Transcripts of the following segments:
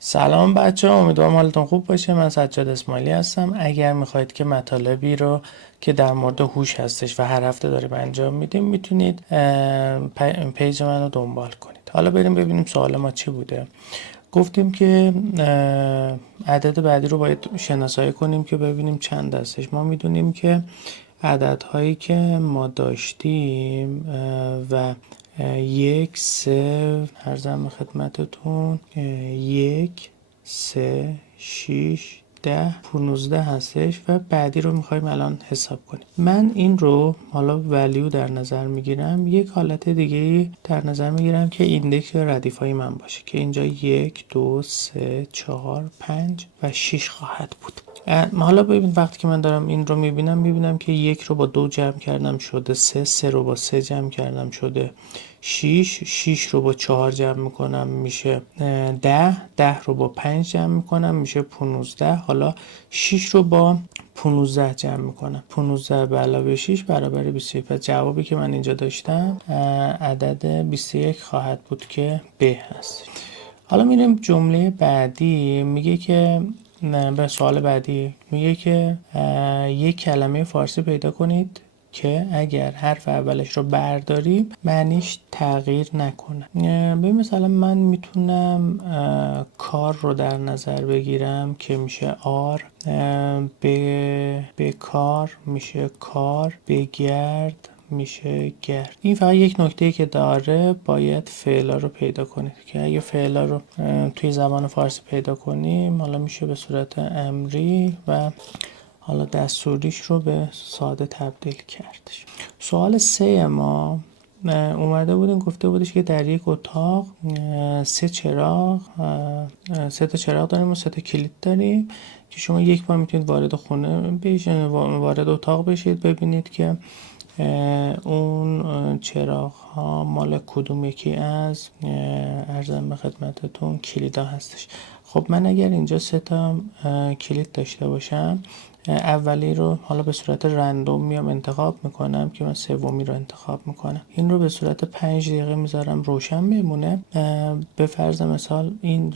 سلام بچه ها، امیدوارم حالتون خوب باشه. من سجاد اسماعیلی هستم. اگر میخواید که مطالبی رو که در مورد هوش هستش و هر هفته داریم انجام میدیم میتونید پیج من رو دنبال کنید. حالا بریم ببینیم سوال ما چی بوده. گفتیم که عدد بعدی رو باید شناسایی کنیم که ببینیم چند هستش. ما میدونیم که عددهایی که ما داشتیم و یک سه ارزم به خدمتتون یک سه شیش 10 15 هستش و بعدی رو میخوایم الان حساب کنیم. من این رو حالا ولیو در نظر میگیرم، یک حالت دیگه در نظر میگیرم که ایندکس یا ردیف های من باشه که اینجا 1 2 3 4 5 و 6 خواهد بود. حالا ببین وقتی که من دارم این رو میبینم که یک رو با 2 جمع کردم شده 3 3 رو با 3 جمع کردم شده 6 6 رو با 4 جمع میکنم میشه 10 10 رو با 5 جمع میکنم میشه 15. حالا 6 رو با 15 جمع میکنم 15 به علاوه 6 برابر 21. پس جوابی که من اینجا داشتم عدد 21 خواهد بود که ب هست. حالا میریم جمله بعدی. میگه که به سوال بعدی میگه که یک کلمه فارسی پیدا کنید که اگر حرف اولش رو برداریم معنیش تغییر نکنه. ببین مثلا من میتونم کار رو در نظر بگیرم که میشه آر، به کار میشه کار، بگرد میشه گرد. این فقط یک نکته که داره، باید فعلا رو پیدا کنید که اگه فعلا رو توی زبان فارسی پیدا کنیم حالا میشه به صورت امری و حالا دستوریش رو به ساده تبدیل کردش. سوال 3 ما اومده بودیم گفته بودش که در یک اتاق سه تا چراغ داریم و 3 تا کلید داریم که شما یک بار میتونید وارد خونه بشید، وارد اتاق بشید، ببینید که اون چراغ ها مال کدوم یکی از ارزم به خدمتتون کلیدا هستش. خب من اگر اینجا 3 تا کلید داشته باشم، اولی رو حالا به صورت رندوم میام انتخاب میکنم که من سومی رو انتخاب میکنم. این رو به صورت 5 دقیقه میذارم روشن بمونه. به فرض مثال این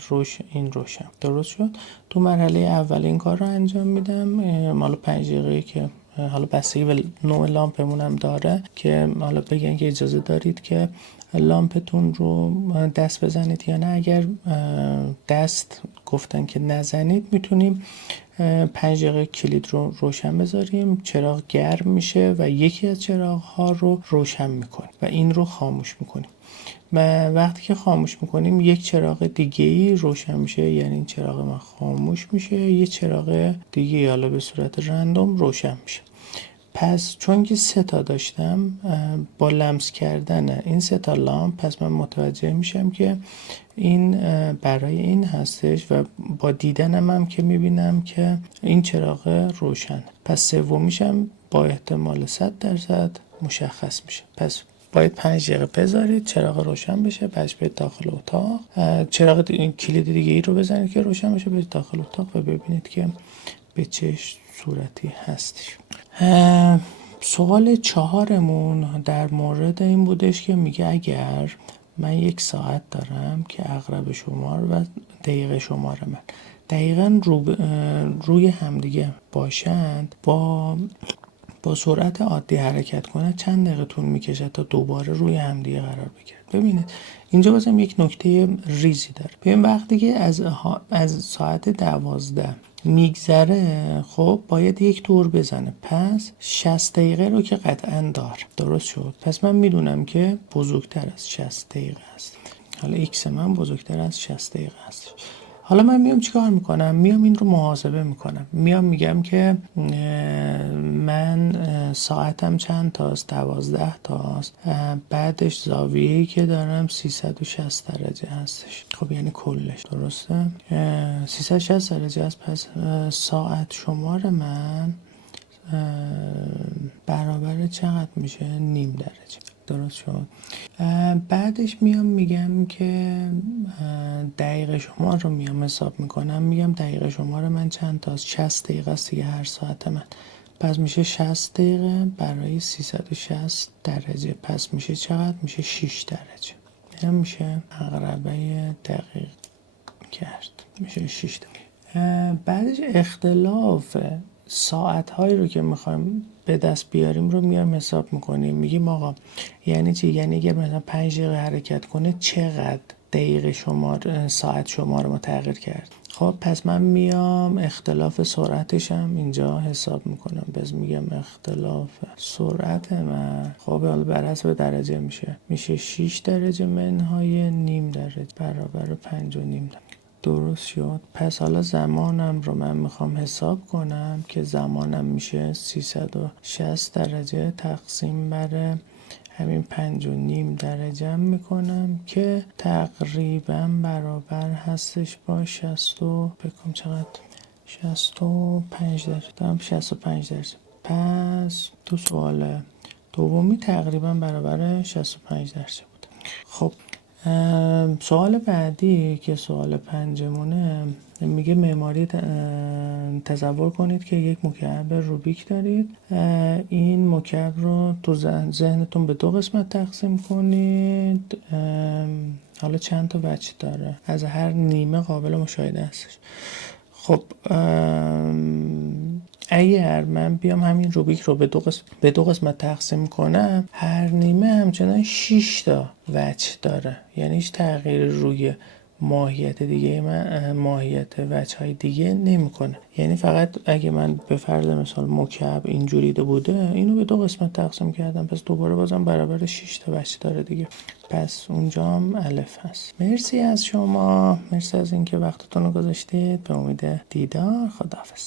روشن درست شد. تو مرحله اول این کار رو انجام میدم. حالا 5 دقیقه که حالا بستگی به نوع لامپمون هم داره که حالا بگن که اجازه دارید که لامپتون رو دست بزنید یا نه. اگر دست گفتن که نزنید میتونیم 5 دقیقه کلید رو روشن بذاریم، چراغ گرم میشه و یکی از چراغ ها رو روشن میکنیم و این رو خاموش میکنیم. و وقتی که خاموش میکنیم یک چراغ دیگه ای روشن میشه، یعنی این چراغ ما خاموش میشه، یه چراغ دیگه حالا به صورت رندوم روشن میشه. پس چون که 3 تا داشتم، با لمس کردن این 3 تا لامپ پس من متوجه میشم که این برای این هستش و با دیدنم هم که میبینم که این چراغ روشن. پس سومیشم با احتمال 100% مشخص میشه. پس باید 5 دقیقه بذارید چراغ روشن بشه، بعدش برید داخل اتاق، چراغ کلید دیگه ای رو بزنید که روشن بشه، برید داخل اتاق و ببینید که به چه صورتی هستش. سوال 4مون در مورد این بودش که میگه اگر من 1 ساعت دارم که عقرب شمار و دقیقه شمار من دقیقا روی همدیگه باشند، با سرعت عادی حرکت کنه چند دقیقه طول میکشه تا دوباره روی همدیگه قرار بگیره. ببینید اینجا بازم یک نکته ریزی داره. ببین وقتی که از ساعت 12 میگذره، خب باید یک دور بزنه. پس 60 دقیقه رو که قطعا داره. درست شد. پس من میدونم که بزرگتر از 60 دقیقه است. حالا ایکس من بزرگتر از 60 دقیقه است. حالا من میام چیکار میکنم؟ میام این رو محاسبه میکنم. میام میگم که من ساعتم چند تاست؟ 12 تاست. بعدش زاویه‌ای که دارم 360 درجه هستش. خب یعنی کلش درسته؟ 360 درجه است. پس ساعت شمار من برابر چقدر میشه؟ نیم درجه. درست شد. بعدش میام میگم که دقیقه شمار رو میام حساب میکنم. میگم دقیقه شمار من چند تاست؟ 60 دقیقه است دیگه هر ساعت من. پس میشه 60 دقیقه برای 360 درجه. پس میشه چقدر؟ میشه 6 درجه. این میشه عقربه دقیق کرد. میشه 6 تا. بعدش اختلاف ساعت هایی رو که میخوایم به دست بیاریم رو میایم حساب میکنیم، میگیم آقا یعنی چی؟ یعنی اگه مثلا 5 دقیقه حرکت کنه چقدر دقیقه شمار ساعت شمار ما تغییر کرد. خب پس من میام اختلاف سرعتش هم اینجا حساب میکنم. پس میگم اختلاف سرعت من، خب حالا بر حسب درجه میشه 6 درجه منهای نیم درجه برابر 5 و نیم درجه. درست شد. پس حالا زمانم رو من میخوام حساب کنم که زمانم میشه 360 درجه تقسیم بر همین 5 و نیم درجه میکنم که تقریبا برابر هستش با 60 بکنم چقدر 65 درجه دارم 65 درجه. پس تو سوال دومی تقریبا برابر 65 درجه بود. خب سوال بعدی که سوال پنجمونه میگه معماری تصور کنید که یک مکعب روبیک دارید. این مکعب رو تو ذهنتون به 2 قسمت تقسیم کنید. حالا چند تا وجه داره، از هر نیمه قابل مشاهده هستش. خب اگر من بیام همین روبیک رو به دو قسمت تقسیم کنم، هر نیمه همچنان 6 تا وجه داره، یعنی هیچ تغییر روی ماهیت دیگه من ماهیت وجه های دیگه نمیکنه. یعنی فقط اگه من به فرض مثال مکعب اینجوری بوده، اینو به 2 قسمت تقسیم کردم، پس دوباره بازم برابر 6 تا وجه داره دیگه. پس اونجا هم الف هست. مرسی از شما، مرسی از اینکه وقتتون رو گذاشتید. به امید دیدار، خداحافظ.